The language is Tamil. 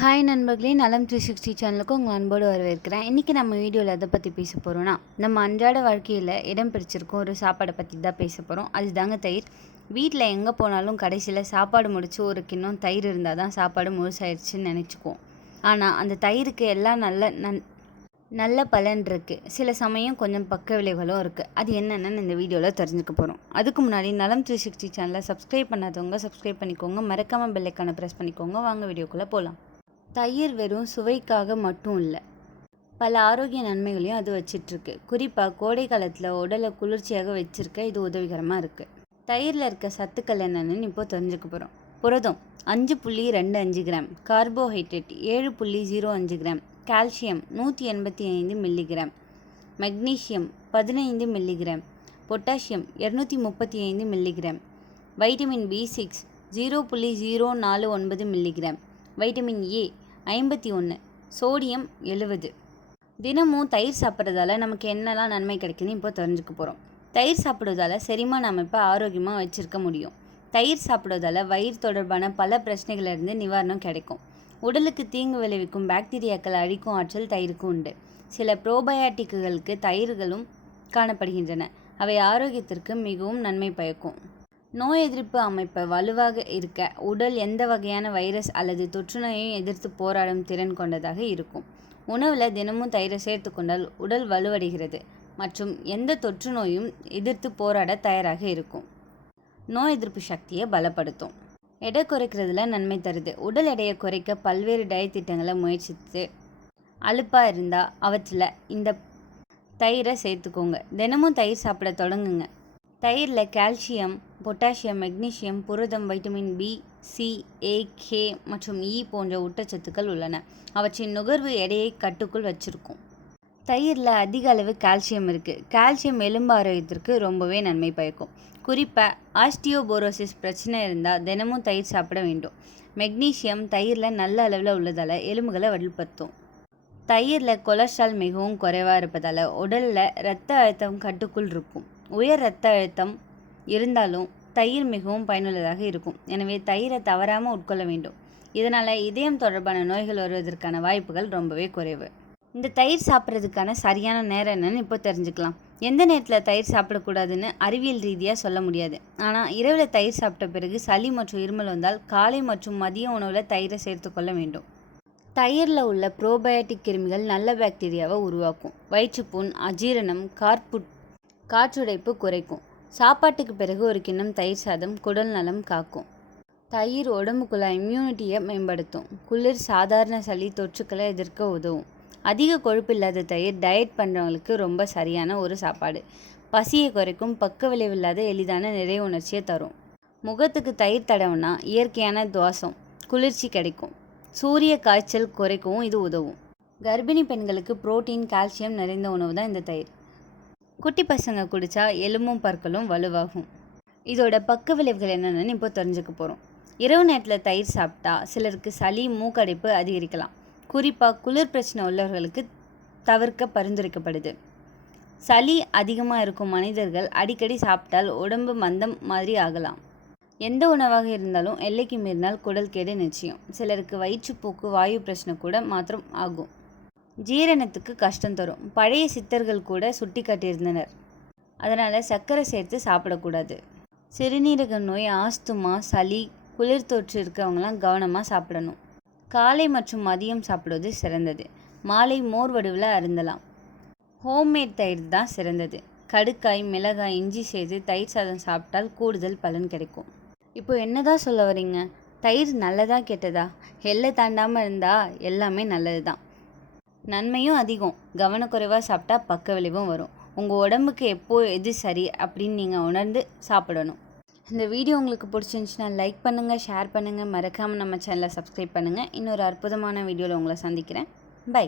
ஹாய் நண்பர்களே, நலம் 360 சேனலுக்கு உங்கள் அன்போடு வரவேற்கிறேன். இன்றைக்கி நம்ம வீடியோவில் எதை பற்றி பேச போகிறோன்னா, நம்ம அன்றாட வாழ்க்கையில் இடம் பிடிச்சிருக்கோம் ஒரு சாப்பாடை பற்றி தான் பேச போகிறோம். அதுதாங்க தயிர். வீட்டில் எங்கே போனாலும் கடைசியில் சாப்பாடு முடித்து ஒரு கிண்ணம் தயிர் இருந்தால் தான் சாப்பாடு முழுசாயிடுச்சுன்னு நினச்சிக்குவோம். ஆனால் அந்த தயிருக்கு எல்லாம் நல்ல பலன் இருக்குது. சில சமயம் கொஞ்சம் பக்க விளைவுகளும் இருக்குது. அது என்னென்னு இந்த வீடியோவில் தெரிஞ்சுக்க போகிறோம். அதுக்கு முன்னாடி நலம் 360 சேனலை சப்ஸ்கிரைப் பண்ணாதவங்க சப்ஸ்கிரைப் பண்ணிக்கோங்க. மறக்காமல் பெல் ஐக்கானை ப்ரெஸ் பண்ணிக்கோங்க. வாங்க வீடியோக்குள்ளே போகலாம். தயிர் வெறும் சுவைக்காக மட்டும் இல்லை, பல ஆரோக்கிய நன்மைகளையும் அது வச்சிட்ருக்கு. குறிப்பாக கோடை காலத்தில் உடலை குளிர்ச்சியாக வச்சுருக்க இது உதவிகரமாக இருக்குது. தயிரில் இருக்க சத்துக்கள் என்னென்னு இப்போ தெரிஞ்சுக்க போகிறோம். புரதம் 5.25 gram, carbohydrate 7.05 gram, calcium 185 milligram, magnesium 15 milligram, potassium 235 milligram, vitamin B6 0.049 milligram, vitamin A 51, sodium 70. தினமும் தயிர் சாப்பிட்றதால நமக்கு என்னெல்லாம் நன்மை கிடைக்குதுன்னு இப்போ தெரிஞ்சுக்க போகிறோம். தயிர் சாப்பிடுவதால் செரிமான அமைப்பை ஆரோக்கியமாக வச்சுருக்க முடியும். தயிர் சாப்பிடுவதால் வயிறு தொடர்பான பல பிரச்சனைகளிலிருந்து நிவாரணம் கிடைக்கும். உடலுக்கு தீங்கு விளைவிக்கும் பாக்டீரியாக்களை அழிக்கும் ஆற்றல் தயிருக்கு உண்டு. சில ப்ரோபயாட்டிக்குகளுக்கு தயிர்களும் காணப்படுகின்றன. அவை ஆரோக்கியத்திற்கு மிகவும் நன்மை பயக்கும். நோய் எதிர்ப்பு அமைப்பை வலுவாக இருக்க உடல் எந்த வகையான வைரஸ் அல்லது தொற்றுநோயையும் எதிர்த்து போராடும் திறன் கொண்டதாக இருக்கும். உணவில் தினமும் தயிரை சேர்த்து கொண்டால் உடல் வலுவடைகிறது மற்றும் எந்த தொற்று நோயும் எதிர்த்து போராட தயாராக இருக்கும். நோய் எதிர்ப்பு சக்தியை பலப்படுத்தும். எடை குறைக்கிறதுல நன்மை தருது. உடல் எடையை குறைக்க பல்வேறு டயட் திட்டங்களை முயற்சித்து அலுப்பாக இருந்தால் அவற்றில் இந்த தயிரை சேர்த்துக்கோங்க. தினமும் தயிர் சாப்பிட தொடங்குங்க. தயிரில் கால்சியம், பொட்டாசியம், மெக்னீசியம், புரதம், வைட்டமின் பி, சி, ஏ, கே மற்றும் இ போன்ற ஊட்டச்சத்துக்கள் உள்ளன. அவற்றின் நுகர்வு எடையை கட்டுக்குள் வச்சிருக்கும். தயிரில் அதிக அளவு கால்சியம் இருக்குது. கால்சியம் எலும்பு ஆரோக்கியத்திற்கு ரொம்பவே நன்மை பயக்கும். குறிப்பாக ஆஸ்டியோபோரோசிஸ் பிரச்சனை இருந்தால் தினமும் தயிர் சாப்பிட வேண்டும். மெக்னீசியம் தயிரில் நல்ல அளவில் உள்ளதால் எலும்புகளை வலுப்படுத்தும். தயிரில் கொலஸ்ட்ரால் மிகவும் குறைவாக இருப்பதால் உடலில் இரத்த அழுத்தம் கட்டுக்குள் இருக்கும். உயர் இரத்த அழுத்தம் இருந்தாலும் தயிர் மிகவும் பயனுள்ளதாக இருக்கும். எனவே தயிரை தவறாமல் உட்கொள்ள வேண்டும். இதனால் இதயம் தொடர்பான நோய்கள் வருவதற்கான வாய்ப்புகள் ரொம்பவே குறைவு. இந்த தயிர் சாப்பிட்றதுக்கான சரியான நேரம் என்னன்னு இப்போ தெரிஞ்சுக்கலாம். எந்த நேரத்தில் தயிர் சாப்பிடக்கூடாதுன்னு அறிவியல் ரீதியாக சொல்ல முடியாது. ஆனால் இரவில் தயிர் சாப்பிட்ட பிறகு சளி மற்றும் இருமல் வந்தால் காலை மற்றும் மதிய உணவில் தயிரை சேர்த்து கொள்ள வேண்டும். தயிரில் உள்ள ப்ரோபயோட்டிக் கிருமிகள் நல்ல பாக்டீரியாவை உருவாக்கும். வயிற்றுப்புண், அஜீரணம், காற்றுடைப்பு குறைக்கும். சாப்பாட்டுக்கு பிறகு ஒரு கிண்ணம் தயிர் சாதம் குடல் நலம் காக்கும். தயிர் உடம்புக்குள்ள இம்யூனிட்டியை மேம்படுத்தும். குளிர், சாதாரண சளி தொற்றுக்களை எதிர்க்க உதவும். அதிக கொழுப்பு இல்லாத தயிர் டயட் பண்ணுறவங்களுக்கு ரொம்ப சரியான ஒரு சாப்பாடு. பசியை குறைக்கும். பக்க விளைவில்லாத எளிதான நிறைய உணர்ச்சியை தரும். முகத்துக்கு தயிர் தடவுனா இயற்கையான துவாசம், குளிர்ச்சி கிடைக்கும். சூரிய காய்ச்சல் குறைக்கவும் இது உதவும். கர்ப்பிணி பெண்களுக்கு புரோட்டீன், கால்சியம் நிறைந்த உணவு தான் இந்த தயிர். குட்டி பசங்க குடித்தா எலும்பும் பற்களும் வலுவாகும். இதோட பக்க விளைவுகள் என்னென்னு இப்போ தெரிஞ்சுக்க போகிறோம். இரவு நேரத்தில் தயிர் சாப்பிட்டா சிலருக்கு சளி, மூக்கடைப்பு அதிகரிக்கலாம். குறிப்பாக குளிர் பிரச்சனை உள்ளவர்களுக்கு தவிர்க்க பரிந்துரைக்கப்படுது. சளி அதிகமாக இருக்கும் மனிதர்கள் அடிக்கடி சாப்பிட்டால் உடம்பு மந்தம் மாதிரி ஆகலாம். எந்த உணவாக இருந்தாலும் எல்லைக்கு மீறினால் குடல் கேடு நிச்சயம். சிலருக்கு வயிற்றுப்போக்கு, வாயு பிரச்சனை கூட மாற்றம் ஆகும். ஜீரணத்துக்கு கஷ்டம் தரும். பழைய சித்தர்கள் கூட சுட்டி காட்டியிருந்தனர். அதனால் சர்க்கரை சேர்த்து சாப்பிடக்கூடாது. சிறுநீரக நோய், ஆஸ்துமா, சளி, குளிர் தொற்று இருக்கவங்களாம் கவனமாக சாப்பிடணும். காலை மற்றும் மதியம் சாப்பிடுவது சிறந்தது. மாலை மோர் வடிவில் அருந்தலாம். ஹோம்மேட் தயிர் தான் சிறந்தது. கடுக்காய், மிளகாய், இஞ்சி சேர்த்து தயிர் சாதம் சாப்பிட்டால் கூடுதல் பலன் கிடைக்கும். இப்போ என்னதான் சொல்ல வரீங்க? தயிர் நல்லதா கெட்டதா? எல்லை தாண்டாமல் இருந்தால் எல்லாமே நல்லது தான். நன்மையும் அதிகம். கவனக்குறைவாக சாப்பிட்டா பக்க விளைவும் வரும். உங்கள் உடம்புக்கு எது சரி அப்படின்னு நீங்கள் உணர்ந்து சாப்பிடணும். இந்த வீடியோ உங்களுக்கு பிடிச்சிருந்துச்சுன்னா லைக் பண்ணுங்கள், ஷேர் பண்ணுங்கள். மறக்காமல் நம்ம சேனலை சப்ஸ்கிரைப் பண்ணுங்கள். இன்னொரு அற்புதமான வீடியோவில் உங்களை சந்திக்கிறேன். பை.